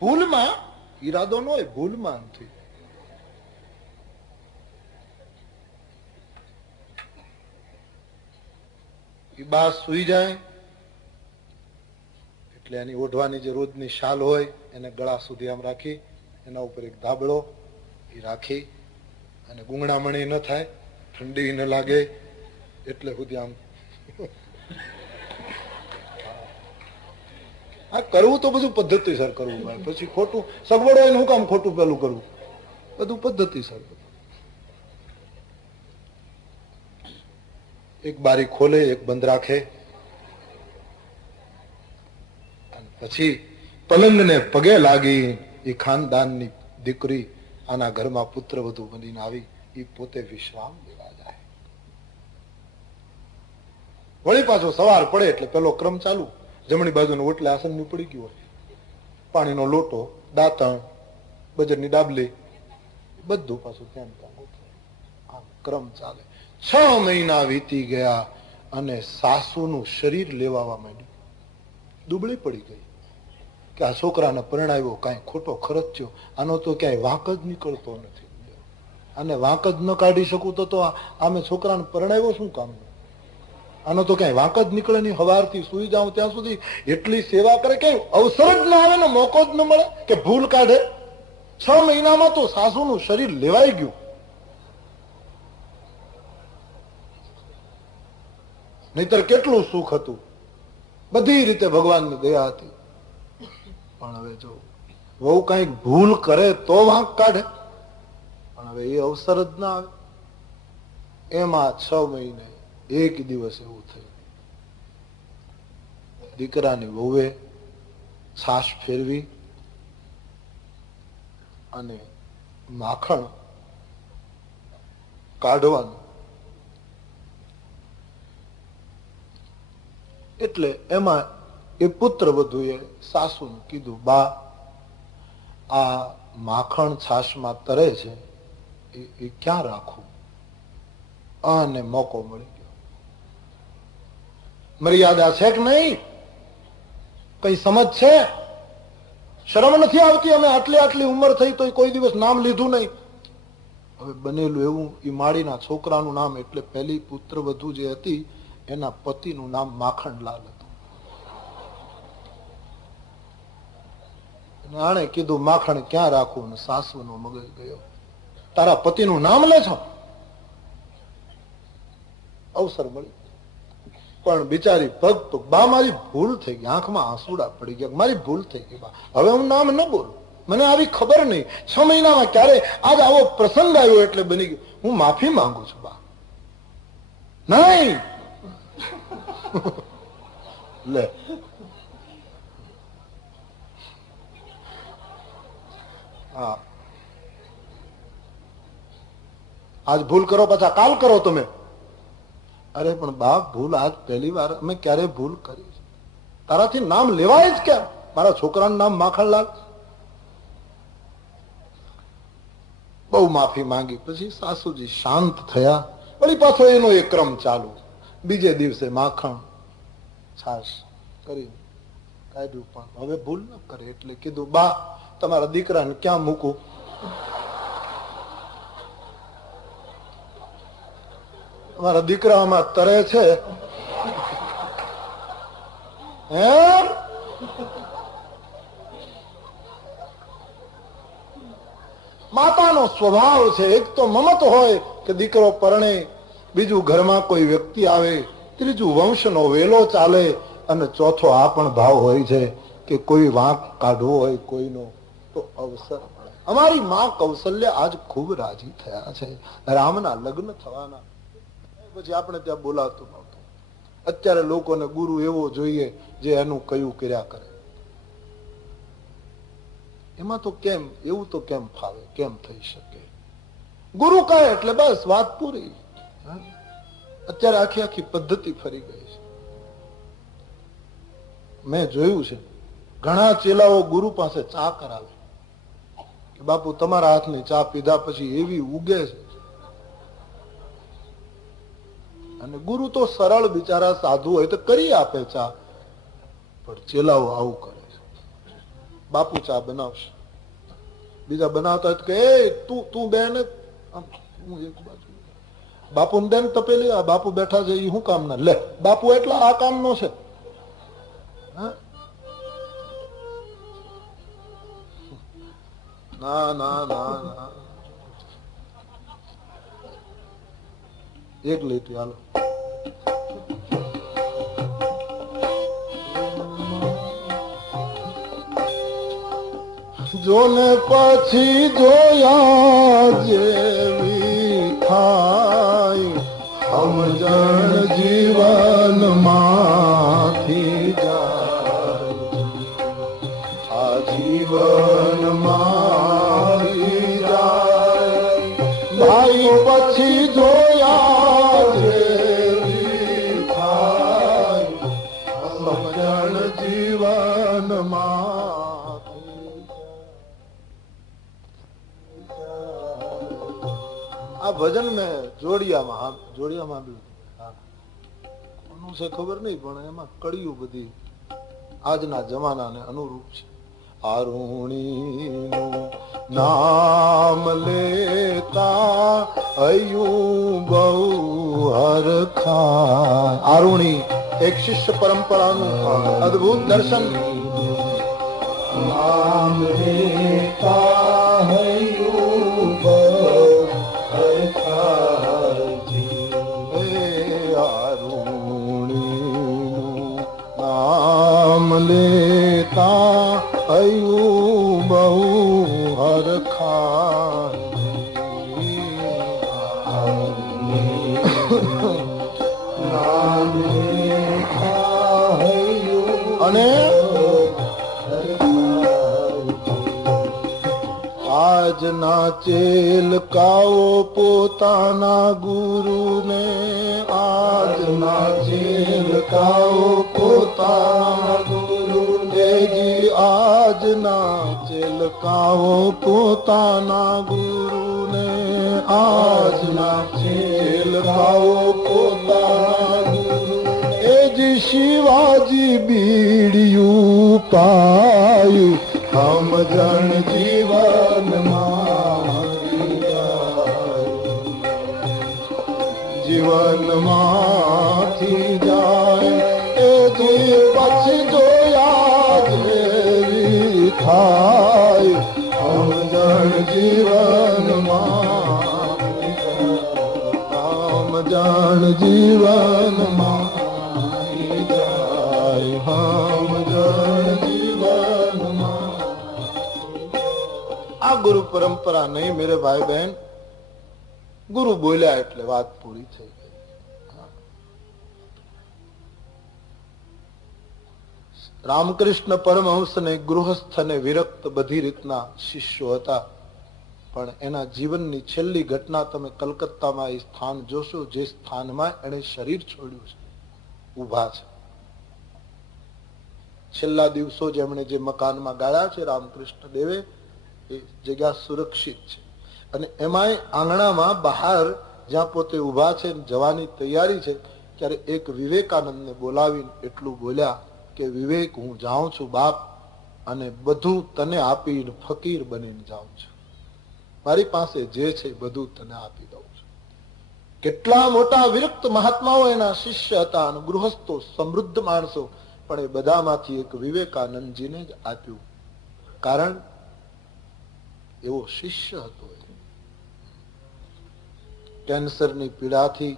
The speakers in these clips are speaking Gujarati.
ભૂલમાં ઈરાદો ન હોય, ભૂલમાં નથી. એ બા સુઈ જાય એટલે એની ઓઢવાની જે રોજની શાલ હોય એને ગળા સુધી આમ રાખી, એના ઉપર એક ધાબળો એ રાખી, અને ગુંગણામણી ન થાય, ઠંડી ન લાગે એટલે સુધી આમ. આ કરવું તો બધું પદ્ધતિસર કરવું હોય, પછી ખોટું સગવડ હોય ને હું કામ ખોટું પેલું કરવું, બધું પદ્ધતિસર. એક બારી ખોલે, એક બંધ રાખે, અને પછી પલંગને પગે લાગી એ ખાનદાનની દીકરી આના ઘરમાં પુત્ર વધુ બનીને આવી, એ પોતે વિશ્રામ લેવા જાય. વળી પાછો સવાર પડે એટલે પેલો ક્રમ ચાલુ, જમણી બાજુનું ઓટલે આસન પડી ગયું હોય, પાણીનો લોટો, દાંતણ, બજરની ડાબલી, બધું પાછું ત્યાં આમ ક્રમ ચાલે. 6 મહિના વીતી ગયા અને સાસુનું શરીર લેવાવા માંડ્યું. દુબળી પડી ગઈ કે આ છોકરાને પરણાવ્યો, કાંઈ ખોટો ખર્ચ થયો, આનો તો ક્યાંય વાંક જ નીકળતો નથી. આને વાંક જ ન કાઢી શકું તો આમે છોકરાને પરણાવ્યો શું કામ? આનો તો ક્યાંય વાંક જ નીકળે નહીં. સવારથી સુઈ જાઉં ત્યાં સુધી એટલી સેવા કરે, કઈ અવસર જ ના આવે ને, મોકો જ ન મળે કે ભૂલ કાઢે. 6 મહિનામાં તો સાસુનું શરીર લેવાઈ ગયું. નહીતર કેટલું સુખ હતું, બધી રીતે ભગવાનની દયા હતી. પણ હવે જો વહુ કઈક ભૂલ કરે તો વાંક કાઢે, પણ હવે એ અવસર જ ના આવે. એમાં 6 મહિને એક દિવસ એવું થયું, દીકરાની વહુએ છાશ ફેરવી અને માખણ કાઢવાનું, એટલે એમાં એ પુત્ર વધુએ સાસુને કીધું, બા આ માખણ છાશમાં તરે છે એ ક્યાં રાખવું? અને મોકો મળી ગયો. મર્યાદા છે કે નહીં? કઈ સમજ છે? શરમ નથી આવતી? અમે આટલી ઉંમર થઈ તો કોઈ દિવસ નામ લીધું નહીં. હવે બનેલું એવું, એ માળીના છોકરાનું નામ, એટલે પહેલી પુત્ર વધુ જે હતી એના પતિનું નામ માખણલાલ હતું. આણે કીધું માખણ ક્યાં રાખવું? ને સાસુનો મગજ ગયો, તારા પતિનું નામ લે છો? અવસર મળી પણ બિચારી પગ બા મારી ભૂલ થઈ ગઈ, આંખમાં આંસુડા પડી ગયા, મારી ભૂલ થઈ ગઈ બા, હવે હું નામ ન બોલું, મને આવી ખબર નહીં. 6 મહિનામાં ક્યારે આજ આવો પ્રસંગ આવ્યો એટલે બની ગયો, હું માફી માંગુ છું બા. નહીં લે, હા, આજ ભૂલ કરો પાછા કાલ કરો તમે. અરે પણ બાપ, ભૂલ આજ પહેલી વાર, અમે ક્યારે ભૂલ કરી? તારાથી નામ લેવાય જ કેમ? મારા છોકરાનું નામ માખણલાલ. બહુ માફી માંગી, પછી સાસુજી શાંત થયા. વળી પાછો એનો એક ક્રમ ચાલુ. બીજે દિવસે માખણ છાશ કરી કાઢ્યું, પણ હવે ભૂલ ન કરે એટલે કીધું, બા તમારા દીકરાને ક્યાં મૂકું? મારા દીકરામાં તરે છે. માતાનો સ્વભાવ છે, એક તો મમત હોય કે દીકરો પરણે, બીજું ઘરમાં કોઈ વ્યક્તિ આવે, ત્રીજું વંશનો વેલો ચાલે, અને ચોથો આ પણ ભાવ હોય છે કે કોઈ વાંક કાઢવો હોય કોઈનો તો અવસર મળે. અમારી માં કૌશલ્ય આજ ખૂબ રાજી થયા છે રામના લગ્ન થવાના. પછી આપણે ત્યાં બોલાતું નહોતું. અત્યારે લોકોને ગુરુ એવો જોઈએ જે એનું કયું કર્યા કરે. એમાં તો કેમ એવું તો કેમ ફાવે, કેમ થઈ શકે? ગુરુ કહે એટલે બસ વાત પૂરી. અત્યારે આખી પદ્ધતિ ફરી ગઈ છે. મેં જોયું છે ઘણા ચેલાઓ ગુરુ પાસે ચા કરાવે કે બાપુ તમારા હાથની ચા પીધા પછી એવી ઉગે છે. અને ગુરુ તો સરળ બિચારા સાધુ હોય તો કરી આપે ચા, પણ ચેલાઓ આવું કરે છે. બાપુ ચા બનાવશે. બીજા બનાવતા હોય કે તું બેન હું એક બાજુ બાપુ ને બેન તપેલી આ બાપુ બેઠા છે એ શું કામ ના લે બાપુ એટલા આ કામ નો છે. ના ના ના ના એક લીટી હાલો. જોને પછી જોયા જેવી થાય સમજણ જીવન માંથી જાય આ જીવન માંથી જાય ભાઈ પછી જોયા જેવી થાય સમજણ જીવન આ ભજન મેં જોડિયામાં કોનું છે ખબર નહીં પણ એમાં કડિયું બધી આજના જમાનાને અનુરૂપ છે. આરુણીનું નામ લેતા હૈયું બહુ હરખાય. આરુણી એક શિષ્ય પરંપરાનું અદભુત દર્શન. નામ લેતા હૈયું બહુ નામ લેતા અયું બહુ હરખા અને આજના ચેલકાઓ પોતાના ગુરુને આજના ચેલકાઓ પોતાના ગુરુને આજના ચેલકાઓ પોતાના ગુરુને આજના ચેલકાઓ પોતાના ગુરુ એ જી શિવાજી બીડિયું પાયું સમજણ જીવન જીવન માંથી જાય એ જી પછી જોયા જેવી થાય સમજણ જીવન સમજણ જીવન જાય સમજણ જીવન. આ ગુરુ પરંપરા નહીં મેરે ભાઈ બહેન. ગુરુ બોલ્યા એટલે વાત પૂરી થઈ ગઈ. રામકૃષ્ણ પરમહંસ ને ગૃહસ્થ ને વિરક્ત બધી રીતના શિષ્યો હતા, પણ એના જીવનની છેલ્લી ઘટના તમે કલકત્તામાં એ સ્થાન જોશો જે સ્થાનમાં એને શરીર છોડ્યું છે, ઉભા છે. છેલ્લા દિવસો જેમણે જે મકાનમાં ગાળ્યા છે રામકૃષ્ણ દેવે, એ જગ્યા સુરક્ષિત છે. અને એમાંય આંગણામાં બહાર જ્યાં પોતે ઉભા છે જવાની તૈયારી છે, ત્યારે એક વિવેકાનંદને બોલાવીને એટલું બોલ્યા કે વિવેક, હું જાઉં છું બાપ, અને બધું તને આપીને ફકીર બનીને જાઉં છું. મારી પાસે જે છે બધું તને આપી દઉં છું. કેટલા મોટા વિરક્ત મહાત્માઓ એના શિષ્ય હતા અને ગૃહસ્થો, સમૃદ્ધ માણસો, પણ એ બધામાંથી એક વિવેકાનંદજીને જ આપ્યું. કારણ એવો શિષ્ય હતો. કેન્સરની પીડાથી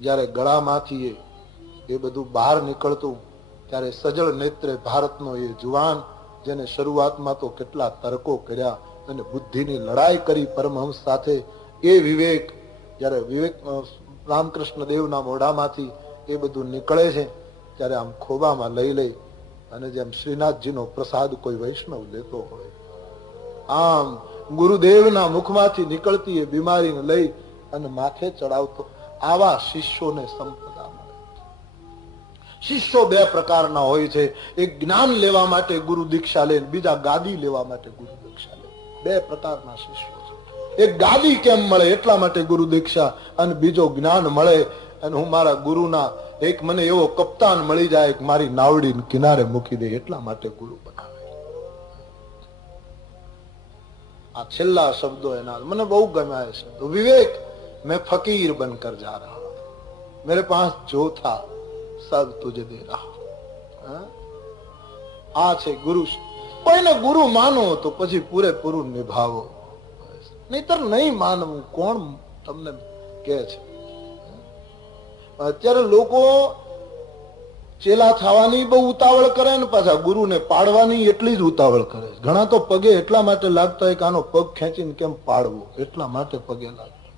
જયારે ગળામાંથી એ બધું બહાર નીકળતું, ત્યારે સજળ નેત્રે ભારતનો એ જુવાન, જેને શરૂઆતમાં તો કેટલા તર્કો કર્યા અને બુદ્ધિની લડાઈ કરી પરમહંસ સાથે, એ વિવેક જયારે રામકૃષ્ણ દેવના મોઢામાંથી એ બધું નીકળે છે, ત્યારે આમ ખોબામાં લઈ અને જેમ શ્રીનાથજીનો પ્રસાદ કોઈ વૈષ્ણવ લેતો હોય, આમ ગુરુદેવના મુખમાંથી નીકળતી એ બીમારીને લઈ અને માથે ચડાવતો. આવા શિષ્યોને સંપદા મળે. શિષ્યો બે પ્રકારના હોય છે. એક જ્ઞાન લેવા માટે ગુરુ દીક્ષા લે, બીજા ગાદી લેવા માટે ગુરુ દીક્ષા લે. બે પ્રકારના શિષ્યો છે. એક ગાદી કેમ મળે એટલા માટે ગુરુ દીક્ષા, અને બીજો જ્ઞાન મળે અને હું મારા ગુરુના એક મને એવો કપ્તાન મળી જાય કે મારી નાવડી કિનારે મૂકી દે એટલા માટે ગુરુ બનાવે. આ છેલ્લા શબ્દો એના મને બહુ ગમ્યા એ શબ્દો. વિવેક મેં ફકીર બનકર જા રહા, મેરે પાસ જો થા સબ તુજે દે રહા. આ છે ગુરુ. કોઈને ગુરુ માનો તો પછી પૂરેપૂરું નિભાવો, નહીતર નહીં માનવું. કોણ તમને કે છે? અત્યારે લોકો ચેલા થવાની બહુ ઉતાવળ કરે ને પાછા ગુરુને પાડવાની એટલી જ ઉતાવળ કરે. ઘણા તો પગે એટલા માટે લાગતા હોય કે આનો પગ ખેંચીને કેમ પાડવો, એટલા માટે પગે લાગતા.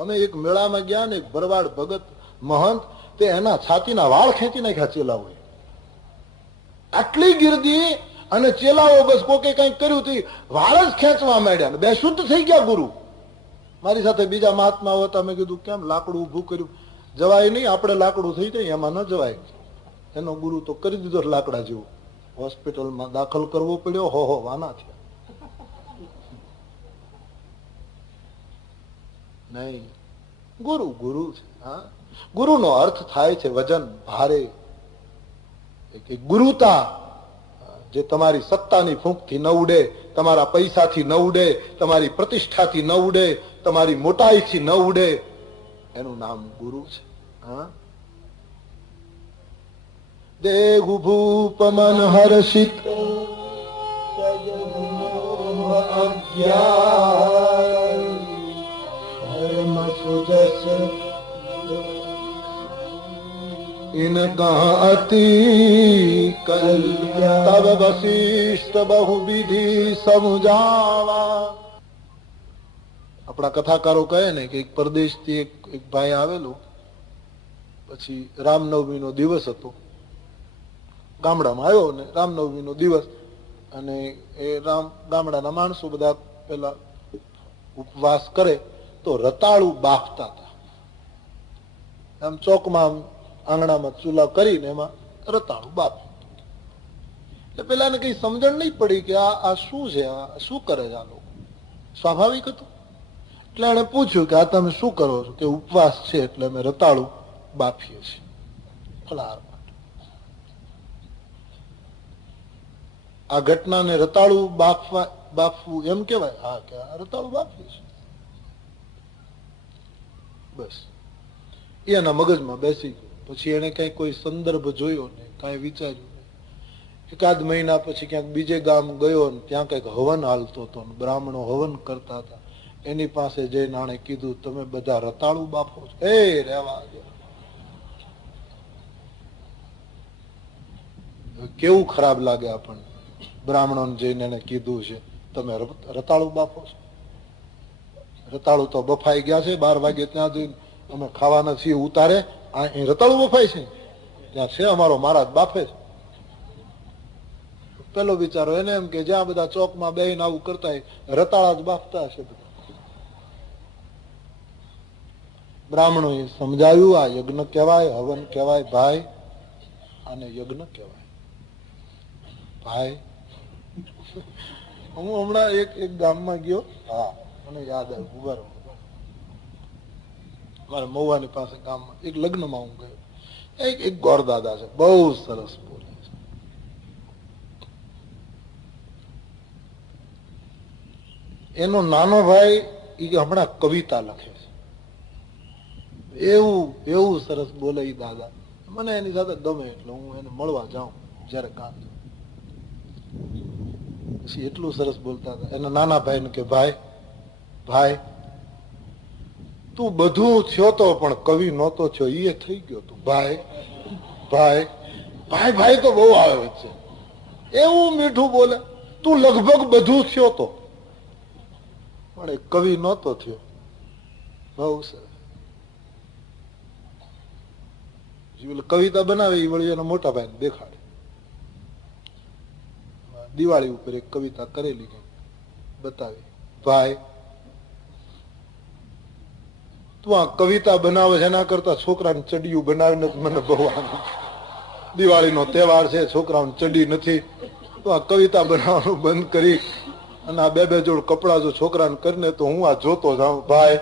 અમે એક મેળામાં ગયા ને, એક ભરવાડ ભગત મહંત, તે એના છાતીના વાળ ખેંચી નાખ્યા ચેલાઓ. આટલી ગીર્દી. અને ચેલાઓ બસ કોકે કઈક કર્યું હતું, વાળ જ ખેંચવા માંડ્યા. બે શુદ્ધ થઈ ગયા ગુરુ. મારી સાથે બીજા મહાત્માઓ હતા. મેં કીધું કેમ લાકડું ઉભું કર્યું? જવાય નહીં, આપણે લાકડું થઈ જાય એમાં ન જવાય. એનો ગુરુ તો કરી દીધો લાકડા જેવું. હોસ્પિટલમાં દાખલ કરવો પડ્યો, હો વાના થયા. નહીં, ગુરુ ગુરુ છે. હા, ગુરુનો અર્થ થાય છે વજન, ભારે, ગુરુતા. જે તમારી સત્તાની ફૂંકથી ન ઉડે, તમારા પૈસાથી ન ઉડે, તમારી પ્રતિષ્ઠાથી ન ઉડે, તમારી મોટાઈથી ન ઉડે, એનું નામ ગુરુ છે. હા, દેહુ ભૂપ મન હર્ષિત इनका अति कल्याण तब वशिष्ठ बहुविधि સમજાવા. આપણા કથાકારો કહે ને કે એક પરદેશથી એક ભાઈ આવેલો, પછી રામનવમી નો દિવસ હતો, ગામડામાં આવ્યો ને રામનવમી નો દિવસ, અને એ ગામડાના માણસો બધા પેલા ઉપવાસ કરે તો રતાળું બાફતા હતા. આમ ચોકમાં આંગણામાં ચૂલા કરીને એમાં રતાળું બાફ્યું. એટલે પેલાને કઈ સમજણ નહીં પડી કે આ શું છે, આ શું કરે છે આ લોકો. સ્વાભાવિક હતું. એટલે એને પૂછ્યું કે આ તમે શું કરો છો? કે ઉપવાસ છે એટલે અમે રતાળું બાફીએ છીએ ફલાહાર માટે. આ ઘટનાને રતાળું બાફવું એમ કેવાય? હા, કે રતાળું બાફીએ છીએ. બસ એના મગજમાં બેસી ગયું. પછી એને કઈ કોઈ સંદર્ભ જોયો ને કઈ વિચાર્યું નહીં. એકાદ મહિના પછી ક્યાંક બીજે ગામ ગયો ને ત્યાં કઈક હવન હાલતો હતો, બ્રાહ્મણો હવન કરતા હતા. એની પાસે જઈને આણે કીધું તમે બધા રતાળું બાફો છો? એ રેવા દે. કેવું ખરાબ લાગે આપણને. બ્રાહ્મણોને જઈને એને કીધું છે તમે રતાળું બાફો છો? રતાળું તો બફાઈ ગયા છે, 12 વાગે ત્યાં જઈને અમે ખાવાના છીએ ઉતારે. રતાળું બફાય છે ત્યાં છે અમારો મહારાજ બાફે છે. પેલો વિચારો એને એમ કે જ્યાં બધા ચોકમાં બેહીને આવું કરતા રતાળા જ બાફતા હશે. બ્રાહ્મણોએ સમજાવ્યું આ યજ્ઞ કહેવાય, હવન કહેવાય ભાઈ, અને યજ્ઞ કહેવાય ભાઈ. હું હમણાં એક ગામમાં ગયો, હા મને યાદ આવ્યું, ઉભા રહો. મારા મહુવાની પાસે ગામમાં એક લગ્નમાં હું ગયો. એક ગોરદાદા છે, બહુ સરસ બોલે છે. એનો નાનો ભાઈ એ હમણાં કવિતા લખે છે. એવું સરસ બોલે એ દાદા. મને એની સાથે ગમે એટલે હું એને મળવા જાઉં જયારે ગામ. પછી એટલું સરસ બોલતા હતા. એના નાના ભાઈ ને કે ભાઈ તું બધું થયો તો પણ કવિ નહોતો થયો, એ થઈ ગયો તું. ભાઈ ભાઈ ભાઈ ભાઈ તો બહુ આવે છે. એવું મીઠું બોલે. તું લગભગ બધું થયો તો પણ કવિ નહોતો થયો. બહુ સરસ. કવિતા બનાવે એ વળી એના મોટા ભાઈને દેખાડે. દિવાળી ઉપર એક કવિતા કરેલી બતાવી. ભાઈ તું આ કવિતા બનાવે છે એના કરતા છોકરાને ચડિયું બનાવીને મને બહુ આનંદ. દિવાળીનો તહેવાર છે, છોકરાઓને ચડી નથી, તો આ કવિતા બનાવવાનું બંધ કરી અને આ બે જોડ કપડા જો છોકરાને કરીને તો હું આ જોતો જાઉં. ભાઈ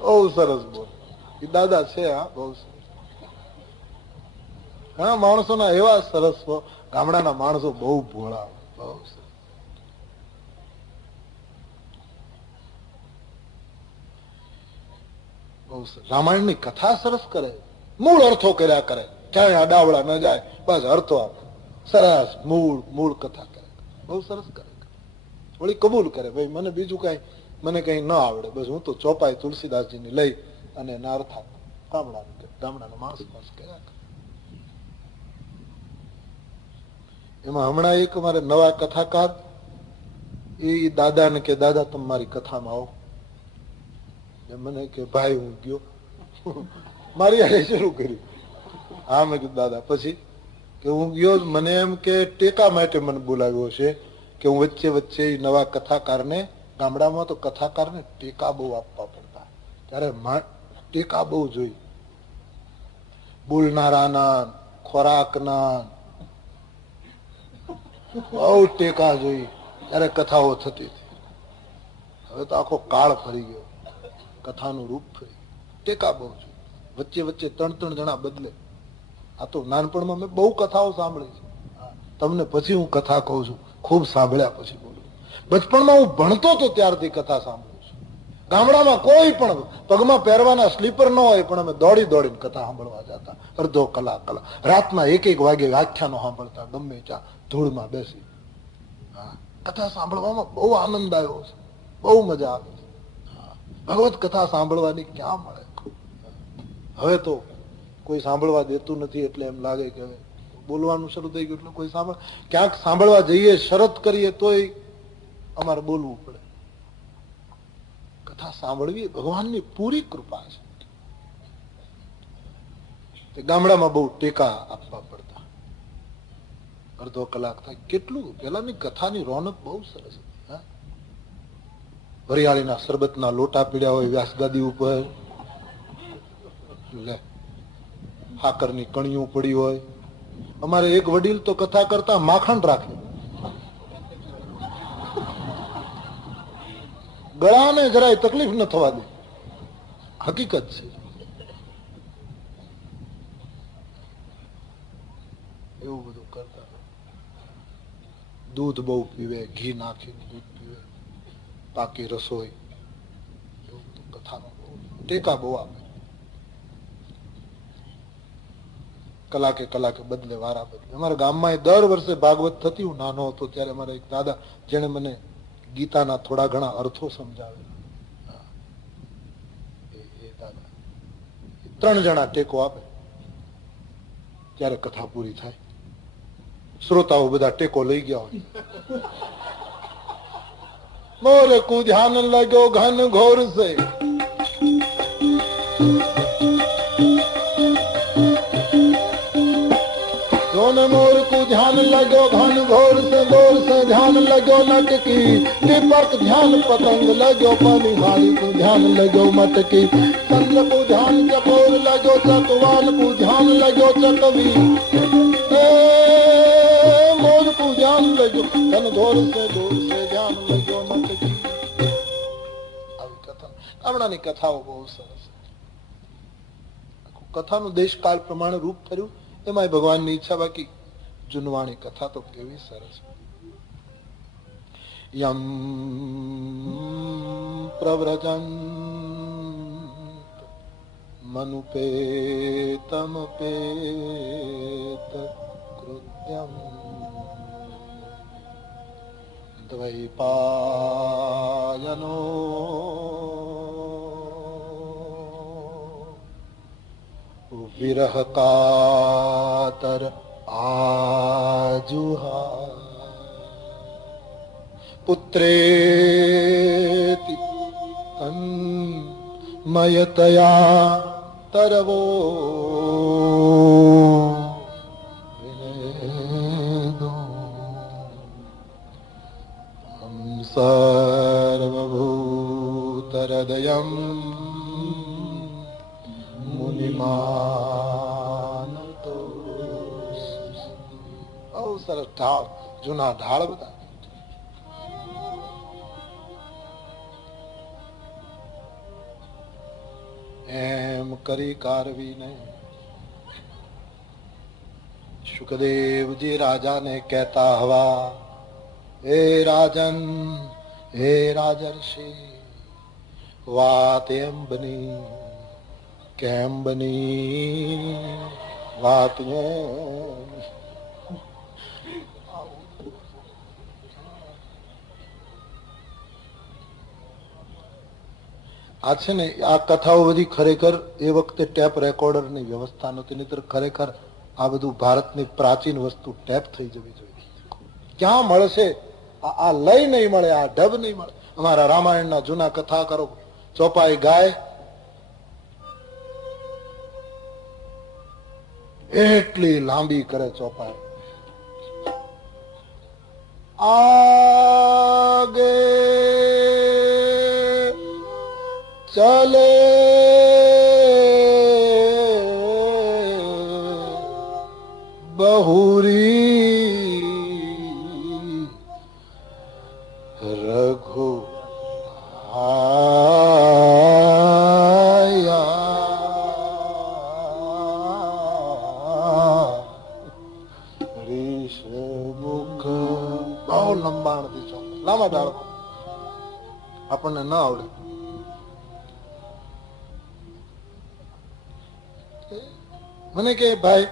બહુ સરસ બોલ. એ દાદા છે હા, બહુ સરસ. ઘણા માણસોના એવા સરસ, ગામડાના માણસો બહુ ભોળા, બહુ સરસ. રામાયણ ની કથા સરસ કરે, મૂળ અર્થો કર્યા કરે, ક્યાંય આડાવડા ન જાય, બસ અર્થો આપે, સરસ મૂળ કથા કરે, બહુ સરસ કરે. વળી કબૂલ કરે, ભાઈ મને બીજું કઈ મને કઈ ન આવડે, બસ હું તો ચોપાઈ તુલસીદાસજી ની લઈ અને એના અર્થ ગામડાનો માણસ કર્યા. એમાં હમણાં એક અમારે નવા કથાકાર એ દાદા ને કે દાદા તમે મારી કથામાં આવો. મને કે ભાઈ હું ગયો, મારી હારે શરૂ કર્યું. હા મેં કીધું દાદા. પછી કે હું ગયો, મને એમ કે ટેકા માટે મને બોલાવ્યો છે કે હું વચ્ચે વચ્ચે નવા કથાકારને, ગામડામાં તો કથાકારને ટેકા બહુ આપવા પડતા, ત્યારે ટેકા બહુ જોઈ, બોલનારાના, ખોરાકના બહુ ટેકા જોઈ, ત્યારે કથાઓ થતી હતી. હવે તો આખો કાળ ફરી ગયો, કથાનું રૂપ ફરી ગયું, ટેકા બહુ જોઈ. વચ્ચે વચ્ચે 3 જણા બદલે. આ તો નાનપણમાં મેં બહુ કથાઓ સાંભળી છે, તમને પછી હું કથા કહું છું, ખૂબ સાંભળ્યા પછી બોલું. બચપણમાં હું ભણતો હતો ત્યારથી કથા સાંભળું છું. ગામડામાં કોઈ પણ પગમાં પહેરવાના સ્લીપર ન હોય, પણ અમે દોડી દોડીને કથા સાંભળવા જતા, અડધો કલાક. રાતના 1 વાગે વ્યાખ્યાનો સાંભળતા, ગમે ત્યાં ધૂળમાં બેસી. કથા સાંભળવામાં બહુ આનંદ આવ્યો છે, બહુ મજા આવે છે. ભગવત કથા સાંભળવાની ક્યાં મળે. હવે તો કોઈ સાંભળવા દેતું નથી, એટલે એમ લાગે કે હવે બોલવાનું શરૂ થઈ ગયું એટલે કોઈ ક્યાંક સાંભળવા જઈએ, શરત કરીએ તોય અમારે બોલવું પડે. કથા સાંભળવી ભગવાનની પૂરી કૃપા છે. ગામડામાં બહુ ટેકા આપવા પડતા, અડધો કલાક થાય. કેટલું પેલાની કથાની રોનક બહુ સરસ હતી. વરિયાળીના શરબતના લોટા પીડ્યા હોય વ્યાસગાદી ઉપર, હાકરની કણીઓ પડી હોય. અમારે એક વડીલ તો કથા કરતા માખણ રાખે, ગળાને જરાય તકલીફ ન થવા દે. હકીકત છે. એવું બધું કરતા. દૂધ બહુ પીવે, ઘી નાખીને દૂધ પીવે, પાકી રસોઈ, એવું બધું કથાનો ટેકા બહુ આપે. કલાકે બદલે, વારા બદલે. અમારા ગામમાં દર વર્ષે ભાગવત થતી. હું નાનો હતો ત્યારે અમારા એક દાદા, જેને મને ગીતાના થોડા ઘણા અર્થો સમજાવે, એ દાદા 3 જણા ટેકો આપે, ત્યારે કથા પૂરી થાય. શ્રોતાઓ બધા ટેકો લઈ ગયા હોય. મોર કુ ધ્યાન લગ્યો ઘન ઘોર સે, मोर को ध्यान लगो घन घोर से गोर से ध्यान लगो नटकी, दीपक ध्यान पतंग लगो पनिहारी को ध्यान लगो मटकी, चंद्र को ध्यान चकोर लगो चकवाल को ध्यान लगो चकवी, मोर को ध्यान लगो घन घोर से ध्यान लगो नटकी. આવી કથા, ગામડાની કથાઓ બહુ સરસ. કથાનું દેશકાળ પ્રમાણે રૂપ થયું, એમાં ભગવાનની ઈચ્છા. બાકી જુનવાણી કથા તો કેવી સરસ. યમ પ્રવ્રજન મનુપેતમ પેત કૃત્યમ દ્વૈપાયનો વિરહ કાતર આજુહા પુત્રેતિ તન્મયતયા તરવો વિનેદો સર્વભૂતહૃદયં મુનિમાનતો. બહુ સરસ ઢાળ, જૂના ઢાળ બધા. એમ કરી કારવીને સુખદેવજી રાજાને કહેતા હવા, હે રાજન, હે રાજર્ષિ, વાત એમ બની કેમ બની વાત આ છે ને, આ કથાઓ બધી ખરેખર એ વખતે ટેપ રેકોર્ડર ની વ્યવસ્થા નહોતી, નહીતર ખરેખર આ બધું ભારતની પ્રાચીન વસ્તુ ટેપ થઈ જવી જોઈએ. ક્યાં મળશે? આ લય નહીં મળે, આ ઢબ નહીં મળે. અમારા રામાયણના જૂના કથાકારો ચોપાઈ ગાય, એટલી લાંબી કરે ચોપાઈ. આગે ચલે બહુરી રઘુ લાંબા ડાળ આપણને ન આવડે. મને કે ભાઈ,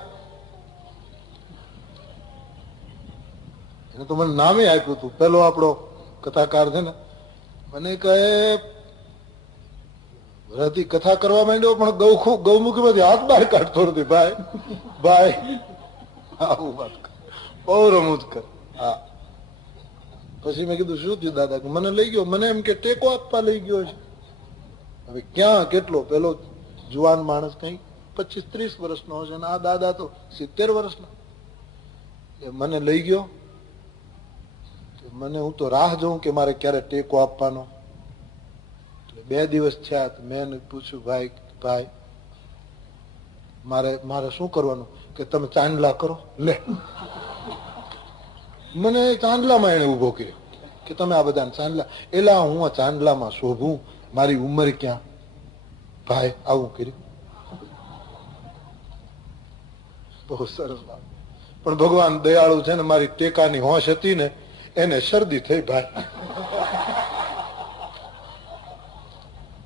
એને તો મને નામે આપ્યું હતું, પેલો આપણો કથાકાર છે ને, મને કહે રતી કથા કરવા માંડ્યો પણ ગૌમુખી માંથી હાથ બહાર કાઢતો નથી. ભાઈ ભાઈ આવું વાત કર, બહુ રમૂજ કર. હા, પછી મેં કીધું શું થયું દાદા? મને લઈ ગયો, મને એમ કે ટેકો આપવા લઈ ગયો છે. હવે ક્યાં કેટલો, પેલો જુવાન માણસ કઈ 25-30 વર્ષનો હશે, આ દાદા તો 70 વર્ષના. મને લઈ ગયો, મને હું તો રાહ જોઉં કે મારે ક્યારે ટેકો આપવાનો. 2 દિવસ થયા, મેં પૂછ્યું ભાઈ ભાઈ મારે શું કરવાનું? કે તમે ચાંદલા કરો. લે, મને ચાંદલામાં એને ઉભો કર્યો કે તમે આ બધા ચાંદલા. એલા હું આ ચાંદલામાં શોભું, મારી ઉંમર ક્યાં? ભાઈ આવું કર્યું. બહુ સરસ વાત. પણ ભગવાન દયાળુ છે ને, મારી ટેકાની હોશ હતી ને, એને શરદી થઈ. ભાઈ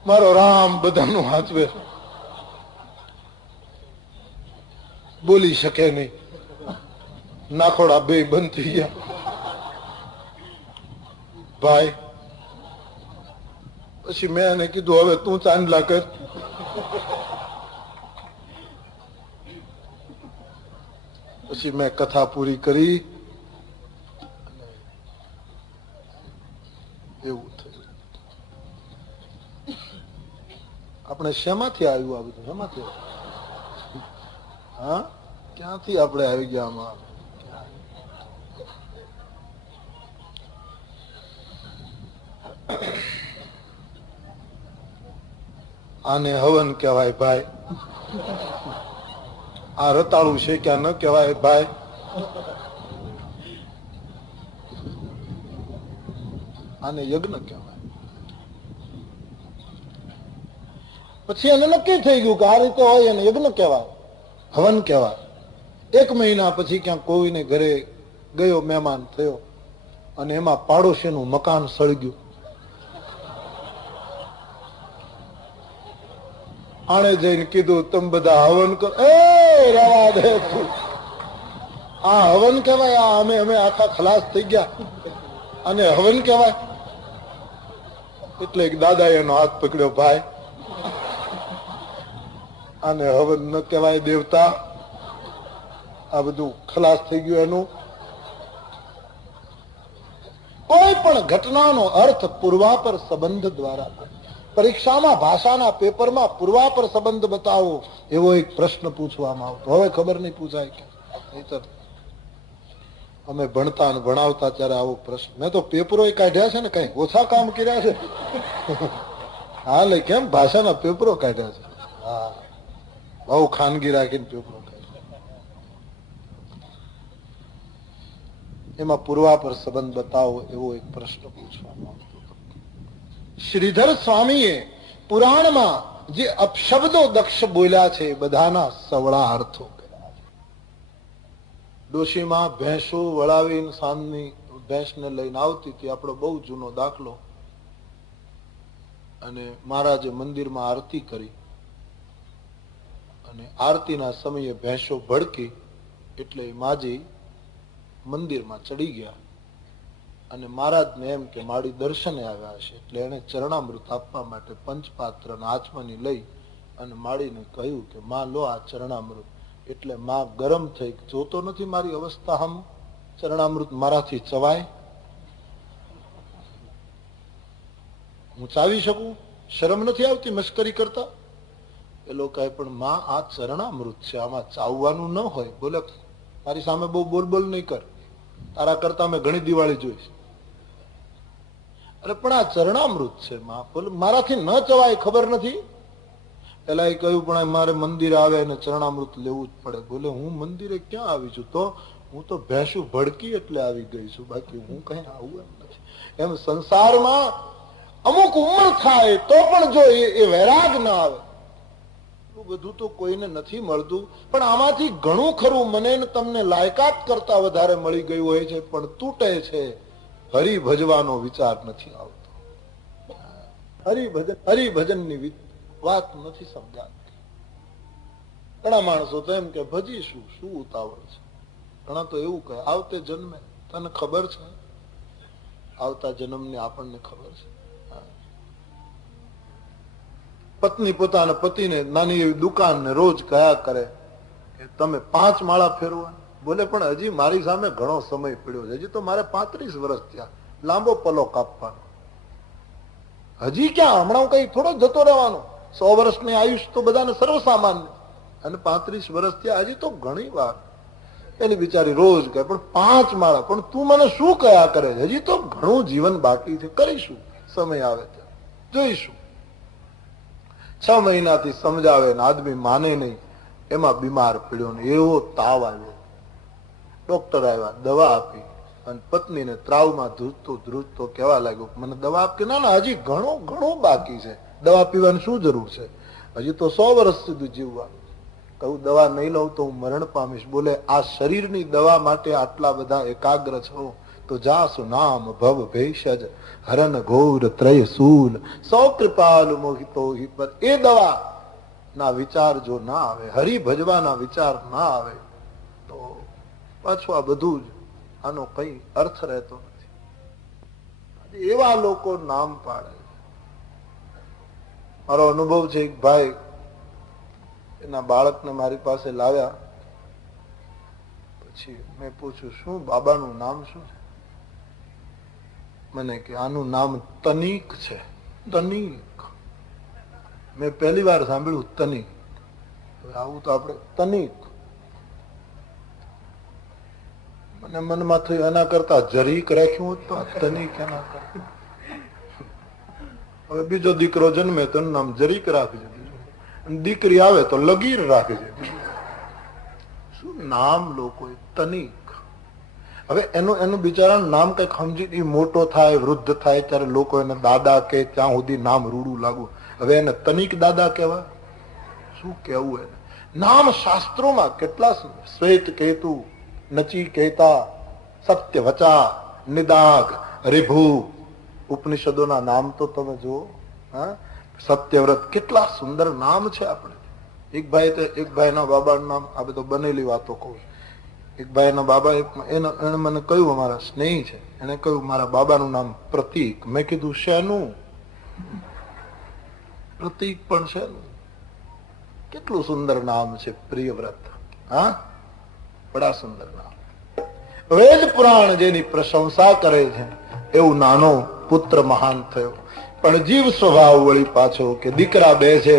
મારો રામ બધાનું હાથવે, બોલી શકે નહીં, નાખોડા બે બંધ થઈ ગયા. ભાઈ પછી મેં એને કીધું હવે તું ચાંદલા કર. પછી મેં કથા પૂરી કરી. એવું થયું. આપણે શેમાંથી આવ્યું આ બધું? શેમાંથી? હા, ક્યાંથી આપણે આવી ગયા આમાં? આને હવન કહેવાય ભાઈ. આ રતાળું છે ક્યાં ન કહેવાય ભાઈ. આને યજ્ઞ કહેવાય. પછી એને નક્કી થઈ ગયું કે આ રીતે હોય એને યજ્ઞ કહેવાય, હવન કહેવાય. 1 મહિના પછી ક્યાંક કોઈને ઘરે ગયો, મહેમાન થયો, અને એમાં પાડોશીનું મકાન સળગ્યું. આણે જઈને કીધું તમે બધા હવન કરો. એ રવા દે તું, આ હવન કહેવાય? આ અમે આખા ખલાસ થઈ ગયા અને હવન કહેવાય? એટલે દાદા એનો હાથ પકડ્યો. ભાઈ આને હવન ન કહેવાય દેવતા, આ બધું ખલાસ થઈ ગયું એનું. કોઈ પણ ઘટનાનો અર્થ પૂર્વાપર સંબંધ દ્વારા. પરીક્ષામાં ભાષાના પેપરમાં પૂર્વાપર સંબંધ બતાવો એવો એક પ્રશ્ન પૂછવામાં આવતો. હવે ખબર નહીં પૂછાય કે નહીતર અમે ભણતા અને ભણાવતા ત્યારે આવો પ્રશ્ન. મેં તો પેપરો કાઢ્યા છે ને, કઈ ઓછા કામ કર્યા છે? હાલે કેમ ભાષાના પેપરો કાઢ્યા છે. હા, બહુ ખાનગી રાખીને પેપરો કાઢ્યા. એમાં પૂર્વાપર સંબંધ બતાવો એવો એક પ્રશ્ન પૂછવામાં આવતો. શ્રીધર સ્વામીએ પુરાણમાં જે અપશબ્દો દક્ષ બોલ્યા છે બધાના સવળા અર્થો કર્યા છે. ડોશીમાં ભેંસો વળાવીને સાંજની ભેંસને લઈને આવતી હતી, આપણો બહુ જૂનો દાખલો. અને મહારાજે મંદિરમાં આરતી કરી અને આરતીના સમયે ભેંસો ભડકી એટલે માજી મંદિરમાં ચડી ગયા અને મહારાજને એમ કે મારી દર્શને આવ્યા છે એટલે એને ચરણામૃત આપવા માટે પંચપાત્રના આચમની લઈ અને માળીને કહ્યું કે માં લો આ ચરણામૃત. એટલે માં ગરમ થઈ, જોતો નથી મારી અવસ્થા, હમ ચરણામૃત મારાથી ચવાય? હું ચાવી શકું? શરમ નથી આવતી મશ્કરી કરતા? એ લોકો પણ માં આ ચરણામૃત છે, આમાં ચાવવાનું ન હોય. બોલે મારી સામે બહુ બોલ બોલ નહીં કર, તારા કરતા મેં ઘણી દિવાળી જોઈશ. અરે પણ આ ચરણામૃત છે માં. બોલે મારાથી ન ચવાય, ખબર નથી? પેલા એ કહ્યું પણ મારે મંદિરે આવે અને ચરણામૃત લેવું જ પડે. બોલે હું મંદિરે ક્યાં આવી છું? તો હું તો ભેંસું ભડકી એટલે આવી ગઈ છું, બાકી હું કઈ આવું એમ નથી. એમ સંસારમાં અમુક ઉંમર થાય તો પણ જો એ વૈરાગ ના આવે, બધું તો કોઈને નથી મળતું. પણ આમાંથી ઘણું ખરું મને તમને લાયકાત કરતા વધારે મળી ગયું હોય છે, પણ તૂટે છે. હરિ ભજવાનો વિચાર નથી આવતો. હરિભજનની વાત નથી સમજાતી. ઘણા માણસો તો એમ કે ભજીશું, શું ઉતાવળ છે? ઘણા તો એવું કહે આવતે જન્મે, તને ખબર છે? આવતા જન્મની આપણને ખબર છે. પત્ની પોતાના પતિને નાની એવી દુકાન ને રોજ કયા કરે કે તમે 5 માળા ફેરવા. બોલે પણ હજી મારી સામે ઘણો સમય પડ્યો છે, હજી તો મારે 35 વર્ષ થયા, લાંબો પલો કાપવાનો. હજી ક્યાં? હમણાં કઈ થોડો જતો રહેવાનો? 100 વર્ષની આયુષ તો બધાને સર્વસામાન્ય, અને 35 વર્ષ થયા, હજી તો ઘણી વાર. એની બિચારી રોજ કહે પણ 5 માળા. પણ તું મને શું કયા કરે? હજી તો ઘણું જીવન બાકી છે, કરીશું, સમય આવે ત્યાં જોઈશું. 6 મહિનાથી સમજાવે ને આદમી માને નહીં. એમાં બીમાર પડ્યો ને એવો તાવ આવ્યો. ડોક્ટર આવ્યા, દવા આપી અને પત્નીને ત્રાવમાં ધ્રુજતો કહેવા લાગ્યો મને દવા આપ. કે ના ના, હજી ઘણું ઘણું બાકી છે, દવા પીવાની શું જરૂર છે? હજી તો 100 વર્ષ સુધી જીવવાનું. કહું દવા નહીં લઉં તો હું મરણ પામીશ. બોલે આ શરીરની દવા માટે આટલા બધા એકાગ્ર છો તો જાસુ નામ ભવ ભેષજ હરન ઘોર ત્રય શૂલ સૌ કૃપાલ મોહિતો હિ પર. એ દવા ના વિચાર જો ના આવે, હરિ ભજવાના વિચાર ના આવે તો પાછું આ બધું જ, આનો કઈ અર્થ રહેતો નથી. એવા લોકો નામ પાડે. મારો અનુભવ છે, એક ભાઈ એના બાળકને મારી પાસે લાવ્યા. પછી મેં પૂછ્યું શું બાબાનું નામ શું છે? મને કે આનું નામ તનિક છે. તનિક મેં પહેલી વાર સાંભળ્યું, તનિક. આવું તો આપણે તનિક. મને મનમાં થયું એના કરતા જરીક રાખ્યું હોત તો તનિક એના કરતા. હવે બીજો દીકરો જન્મે તો એનું નામ જરીક રાખજે, દીકરી આવે તો લગીર રાખજે. શું નામ લોકો તનિક. હવે એનું બિચારાનું નામ કઈક સમજી, મોટો થાય વૃદ્ધ થાય ત્યારે લોકો એને દાદા કે, ત્યાં સુધી નામ રૂડું લાગુ. હવે એને તનિક દાદા કહેવા? શું કેવું એને? નામ શાસ્ત્રોમાં કેટલા, શ્વેત કેતુ, નચિકેતા, સત્યવચા, નિદાગ, રિભુ, ઉપનિષદોના નામ તો તમે જુઓ. હા, સત્યવ્રત, કેટલા સુંદર નામ છે આપણે. એક ભાઈના બાબાનું નામ, આ બધો બનેલી વાતો કહું. એક ભાઈના બાબા એને મને કહ્યું, અમારા સ્નેહી છે, એને કહ્યું મારા બાબાનું નામ પ્રતીક. મેં કીધું શેનું? પ્રતીક પણ શેનું? કેટલું સુંદર નામ છે, પ્રિયવ્રત. હા, બડા સુંદર નામ. વેદ પુરાણ જેની પ્રશંસા કરે છે એવું નાનો પુત્ર મહાન થયો. પણ જીવ સ્વભાવ વળી પાછો કે દીકરા બે છે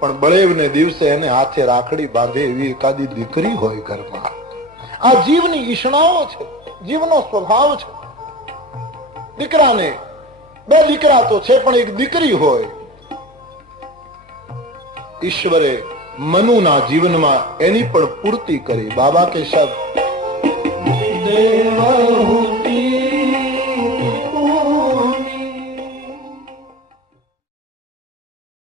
પણ બળેવને દિવસે એને હાથે રાખડી બાંધે એવી એકાદી દીકરી હોય ઘરમાં. આ જીવની ઈચ્છાઓ છે, જીવનો સ્વભાવ છે. દીકરાને 2 દીકરા તો છે પણ એક દીકરી હોય. ઈશ્વરે મનુના જીવનમાં એની પણ પૂર્તિ કરી. બાબા કે શબ્દ